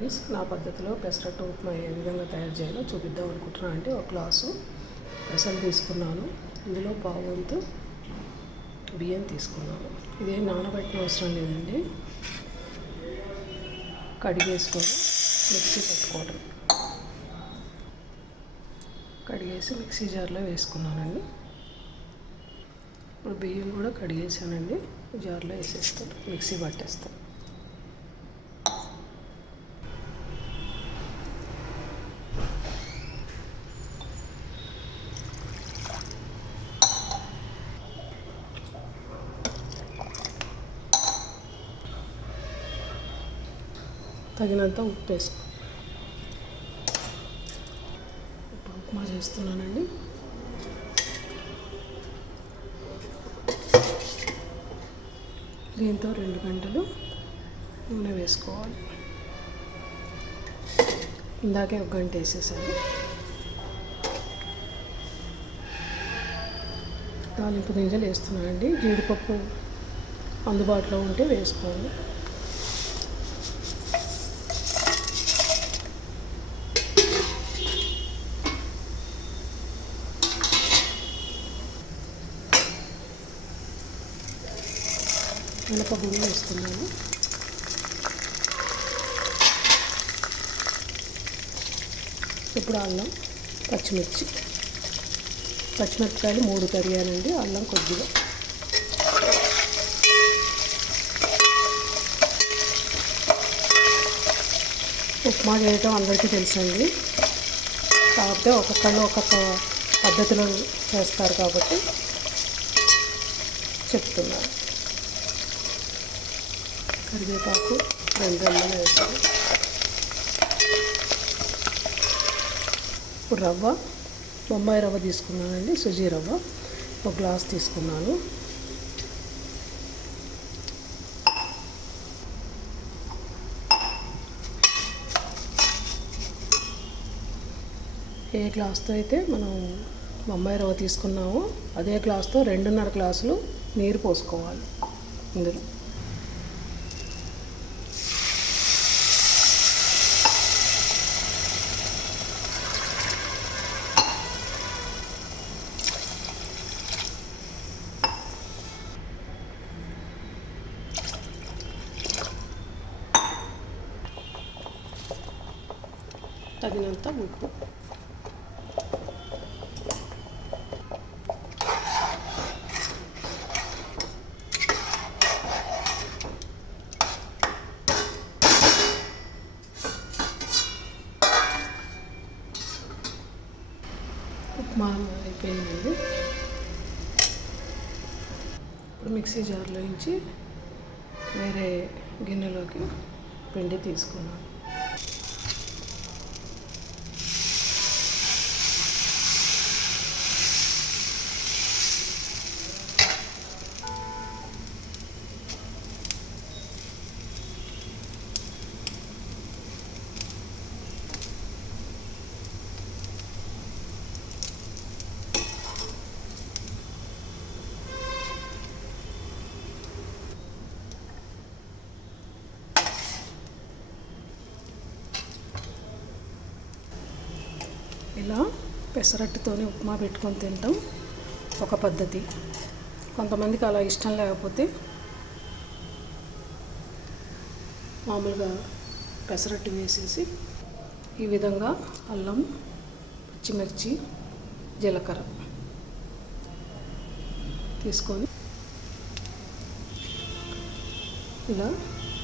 Friends నా పద్ధతిలో పెసరట్టు ఉప్మా ఏ విధంగా తయారు చేయాలో చూపిద్దాం అనుకుంటున్నాను అంటే ఒక గ్లాసు పెసలు తీసుకున్నాను. ఇందులో పావు వంతు బియ్యం తీసుకున్నాను. ఇదేం నానబెట్టిన అవసరం లేదండి. కడిగేసుకొని మిక్సీ పట్టుకోవడం కడిగేసి మిక్సీ జార్లో వేసుకున్నానండి. ఇప్పుడు బియ్యం కూడా కడిగేసానండి. జార్లో వేసేస్తాను. మిక్సీ పట్టేస్తాను. తగినంత ఉప్పు వేసుకో ఇప్పుడు ఉప్మా చేస్తున్నానండి. దీంతో రెండు గంటలు నూనె వేసుకోవాలి. ఇందాకే ఒక గంట వేసేసాను. తాలింపు గింజలు వేస్తున్నానండి. జీడిపప్పు అందుబాటులో ఉంటే వేసుకోవాలి ఒక గుళ్ళు వేస్తున్నాను ఇప్పుడు అల్లం పచ్చిమిర్చి. పచ్చిమిరపకాయలు మూడు కరియానండి అల్లం కొద్దిగా. ఉప్మా చేయటం అందరికీ తెలుసండి. కాకపోతే ఒక్కొక్కళ్ళు ఒక్కొక్క పద్ధతిలో చేస్తారు కాబట్టి చెప్తున్నాను. కరివేపాకు రెండు రెమ్మలు వేసాను. ఇప్పుడు రవ్వ బొంబాయి రవ్వ తీసుకున్నానండి సుజీ రవ్వ. ఒక గ్లాస్ తీసుకున్నాను. ఏ గ్లాస్తో అయితే మనం బొంబాయి రవ్వ తీసుకున్నామో అదే గ్లాస్తో రెండున్నర గ్లాసులు నీరు పోసుకోవాలి. ఇందులో. తగినంత ఉప్పు ఉప్మా అయిపోయిందండి. ఇప్పుడు మిక్సీ జార్లో నుంచి వేరే గిన్నెలోకి పిండి తీసుకున్నాను. ఇలా పెసరట్టుతోనే ఉప్మా పెట్టుకొని తింటాం. ఒక పద్ధతి. కొంతమందికి అలా ఇష్టం లేకపోతే మామూలుగా పెసరట్టు వేసేసి ఈ విధంగా అల్లం పచ్చిమిర్చి జీలకర్ర తీసుకొని ఇలా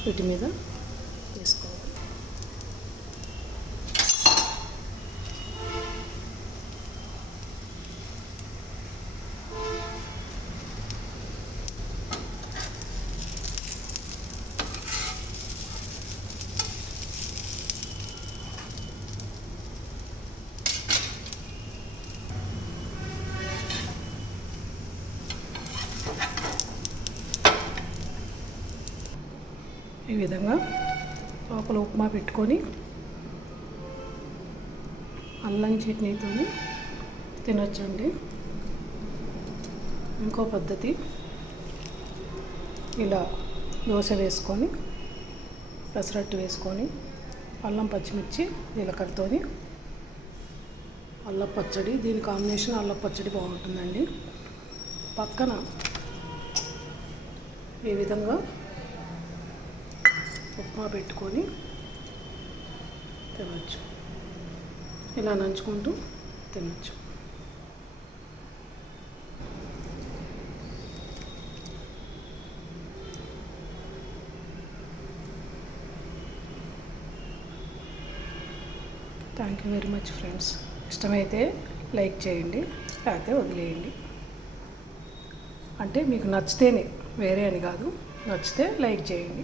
వీటి మీద వేసుకోవాలి ఈ విధంగా లోపల ఉప్మా పెట్టుకొని అల్లం చట్నీతో తినొచ్చండి. ఇంకో పద్ధతి ఇలా దోశ వేసుకొని పెసరట్టు వేసుకొని అల్లం పచ్చిమిర్చి జీలకర్రతోని అల్లం పచ్చడి దీని కాంబినేషన్ అల్లం పచ్చడి బాగుంటుందండి. పక్కన ఈ విధంగా ఉప్మా పెట్టుకొని తినచ్చు. ఇలా నంచుకుంటూ తినచ్చు. Thank you very much friends ఇష్టమైతే లైక్ చేయండి లేకపోతే వదిలేయండి. అంటే మీకు నచ్చితేనే వేరే అని కాదు నచ్చితే లైక్ చేయండి.